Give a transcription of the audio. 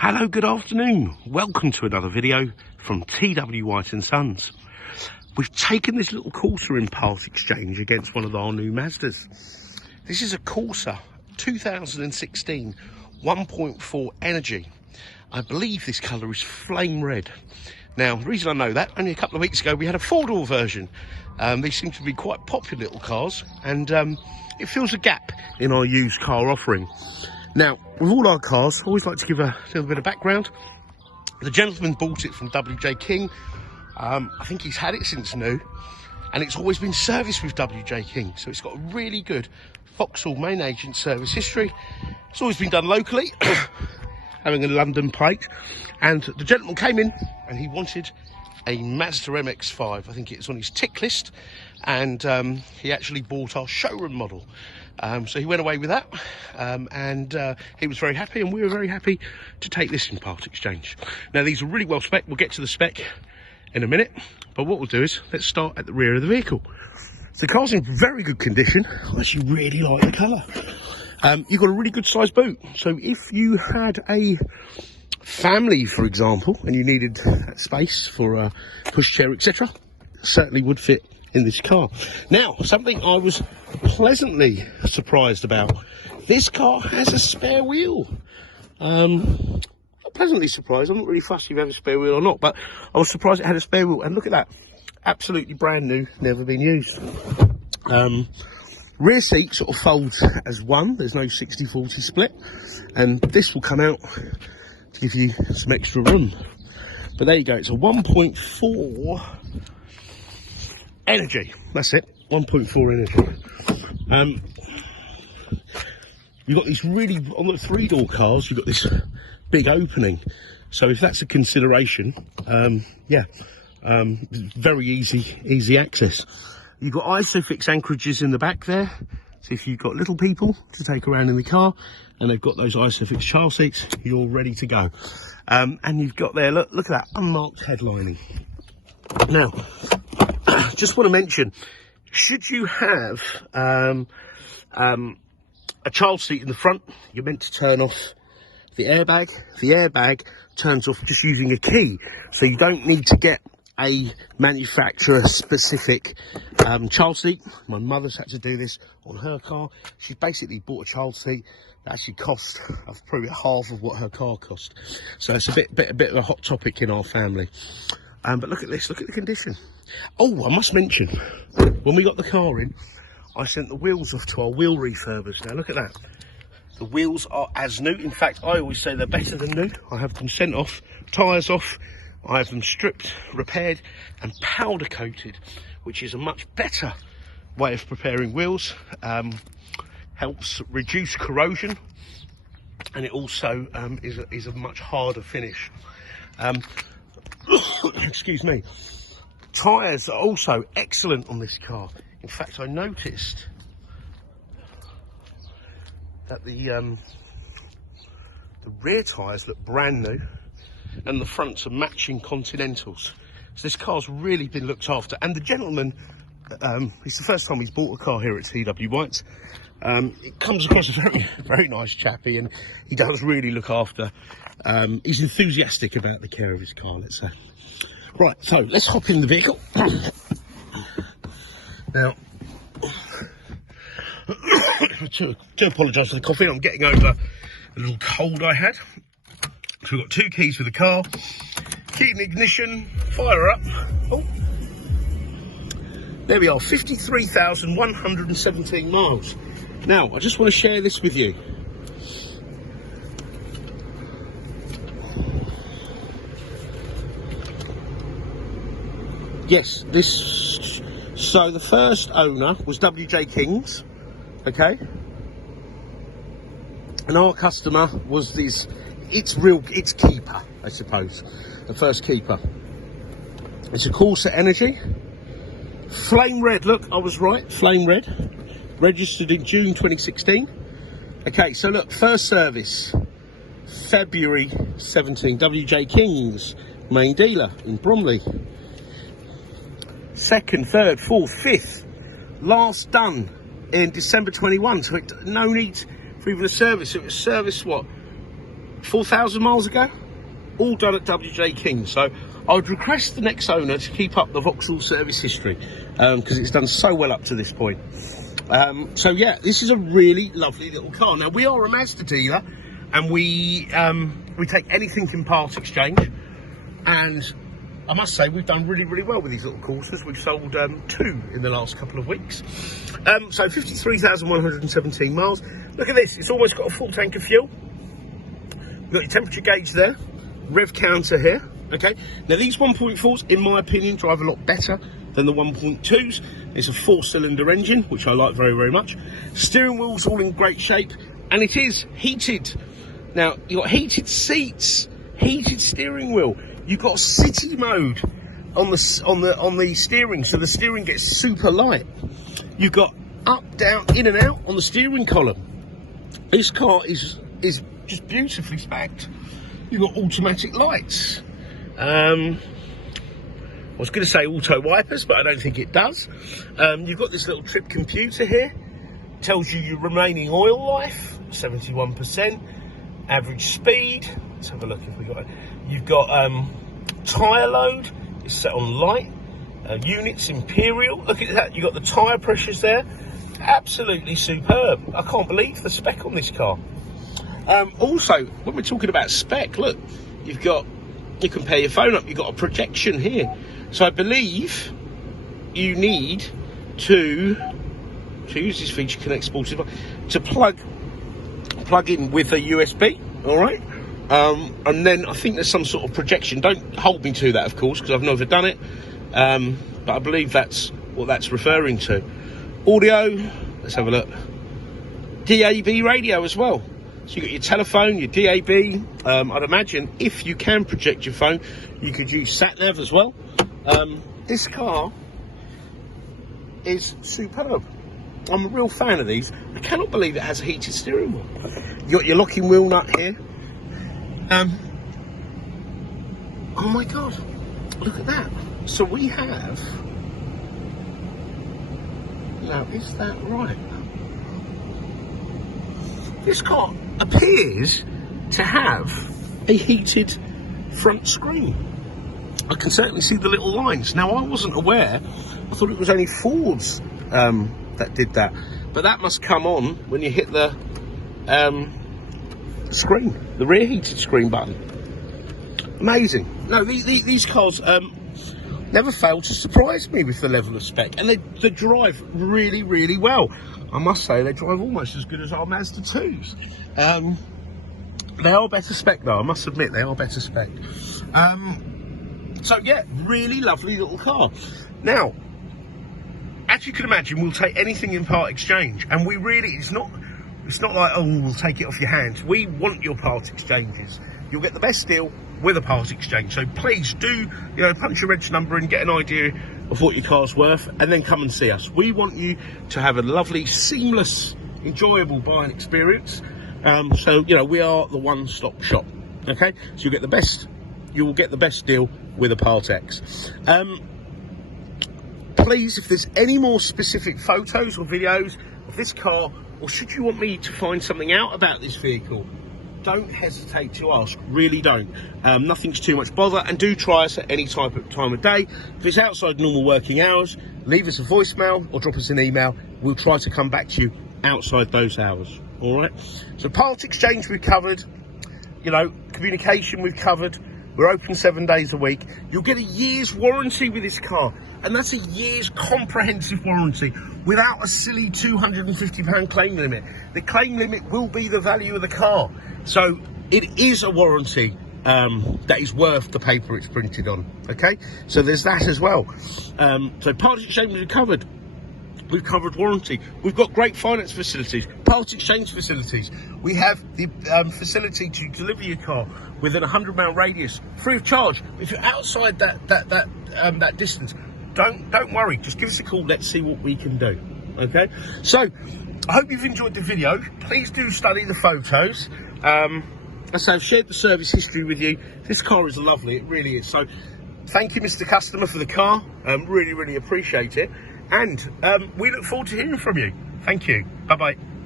Hello, good afternoon. Welcome to another video from TW White & Sons. We've taken this little Corsa in part exchange against one of our new Mazdas. This is a Corsa 2016 1.4 Energy. I believe this colour is flame red. Now, the reason I know that, only a couple of weeks ago we had a four-door version. These seem to be quite popular little cars, and it fills a gap in our used car offering. Now, with all our cars, I always like to give a little bit of background. The gentleman bought it from WJ King. I think he's had it since new, and it's always been serviced with WJ King. So it's got a really good Vauxhall main agent service history. It's always been done locally, having a London plate. And the gentleman came in and he wanted a Mazda MX-5. I think it's on his tick list, and he actually bought our showroom model. So he went away with that, and he was very happy, and we were very happy to take this in part exchange. Now, these are really well spec. We'll get to the spec in a minute, but what we'll do is let's start at the rear of the vehicle. So the car's in very good condition. I actually really like the colour. You've got a really good sized boot, so if you had a family, for example, and you needed space for a pushchair, etc., certainly would fit in this car. Now, something I was pleasantly surprised about: this car has a spare wheel. Not pleasantly surprised. I'm not really fussy if you have a spare wheel or not, but I was surprised it had a spare wheel. And look at that, absolutely brand new, never been used. Rear seat sort of folds as one. There's no 60-40 split, and this will come out to give you some extra room. But there you go, it's a 1.4 Energy. That's it, 1.4 Energy. You've got these really, on the three-door cars, you've got this big opening. So if that's a consideration, very easy access. You've got ISOFIX anchorages in the back there. So if you've got little people to take around in the car, and they've got those ISOFIX child seats, you're ready to go. And you've got there, look at that, unmarked headlining. Now, just want to mention, should you have a child seat in the front, you're meant to turn off the airbag. The airbag turns off just using a key, so you don't need to get a manufacturer specific child seat. My mother's had to do this on her car. She basically bought a child seat that actually cost probably half of what her car cost. So it's a bit of a hot topic in our family. But look at this, look at the condition. Oh, I must mention, when we got the car in, I sent the wheels off to our wheel refurbers. Now look at that. The wheels are as new. In fact, I always say they're better than new. I have them sent off, tyres off. I have them stripped, repaired and powder coated, which is a much better way of preparing wheels. Helps reduce corrosion, and it also is a much harder finish. Excuse me. Tyres are also excellent on this car. In fact, I noticed that the rear tyres look brand new, and the fronts are matching Continentals. So this car's really been looked after. And the gentleman, it's the first time he's bought a car here at TW White's. It comes across a very nice chappy, and he does really look after. He's enthusiastic about the care of his car, let's say. Right, so let's hop in the vehicle. Now, to apologise for the coffee, I'm getting over a little cold I had. So we've got two keys for the car, key in ignition, fire up. Oh, there we are, 53,117 miles. Now, I just want to share this with you. Yes, so the first owner was WJ King's, okay? And our customer was its keeper, I suppose, the first keeper. It's a Corsa Energy, flame red. Look, I was right, flame red, registered in June 2016. Okay, so look, first service February 17, WJ King's main dealer in Bromley. Second, third, fourth, fifth, last done in December 21. So no need for even a service. It was service what, 4,000 miles ago, all done at WJ King. So I would request the next owner to keep up the Vauxhall service history, because it's done so well up to this point. So yeah, this is a really lovely little car. Now, we are a Mazda dealer, and we take anything in part exchange, and I must say we've done really, really well with these little Corsas. We've sold 2 in the last couple of weeks. So 53,117 miles. Look at this, it's almost got a full tank of fuel. You've got your temperature gauge there, rev counter here. Okay, now these 1.4s, in my opinion, drive a lot better than the 1.2s. It's a 4-cylinder engine, which I like very, very much. Steering wheel's all in great shape, and it is heated. Now, you've got heated seats, heated steering wheel. You've got city mode on the steering, so the steering gets super light. You've got up, down, in and out on the steering column. This car is just beautifully spec'd. You've got automatic lights. I was going to say auto wipers, but I don't think it does. You've got this little trip computer here. Tells you your remaining oil life, 71%. Average speed. Let's have a look if we got it. You've got tyre load. It's set on light. Units Imperial. Look at that. You've got the tyre pressures there. Absolutely superb. I can't believe the spec on this car. Also, when we're talking about spec, look, you can pair your phone up. You've got a projection here. So I believe you need to use this feature, connect sports, to plug in with a USB, all right? And then I think there's some sort of projection. Don't hold me to that, of course, because I've never done it. But I believe that's what that's referring to. Audio, let's have a look. DAB radio as well. So you've got your telephone, your DAB. I'd imagine if you can project your phone, you could use sat-nav as well. This car is superb. I'm a real fan of these. I cannot believe it has a heated steering wheel. You've got your locking wheel nut here. Oh my God, look at that. So we have, now is that right? This car appears to have a heated front screen. I can certainly see the little lines. Now, I wasn't aware. I thought it was only Fords that did that. But that must come on when you hit the screen, the rear heated screen button. Amazing. No, these cars never fail to surprise me with the level of spec. And they drive really, really well. I must say, they drive almost as good as our Mazda 2s. They are better spec though, I must admit, they are better spec. So yeah, really lovely little car. Now, as you can imagine, we'll take anything in part exchange, and we really, it's not like, oh, we'll take it off your hands. We want your part exchanges. You'll get the best deal with a part exchange. So please do, punch your reg number and get an idea of what your car's worth, and then come and see us. We want you to have a lovely, seamless, enjoyable buying experience. So we are the one-stop shop. Okay, so you will get the best deal with a Part X. Please, if there's any more specific photos or videos of this car, or should you want me to find something out about this vehicle, don't hesitate to ask. Really don't. Nothing's too much bother, and do try us at any time of day. If it's outside normal working hours, leave us a voicemail or drop us an email. We'll try to come back to you outside those hours. All right. So part exchange we've covered. Communication we've covered. We're open 7 days a week. You'll get a year's warranty with this car, and that's a year's comprehensive warranty without a silly £250 claim limit. The claim limit will be the value of the car. So it is a warranty that is worth the paper it's printed on. Okay, so there's that as well. So part exchange we've covered. We've covered warranty. We've got great finance facilities, part exchange facilities. We have the facility to deliver your car within a 100-mile radius, free of charge. If you're outside that distance, don't worry. Just give us a call. Let's see what we can do. Okay. So I hope you've enjoyed the video. Please do study the photos. As I've shared the service history with you. This car is lovely. It really is. So thank you, Mr. Customer, for the car. Really, really appreciate it. And we look forward to hearing from you. Thank you. Bye-bye.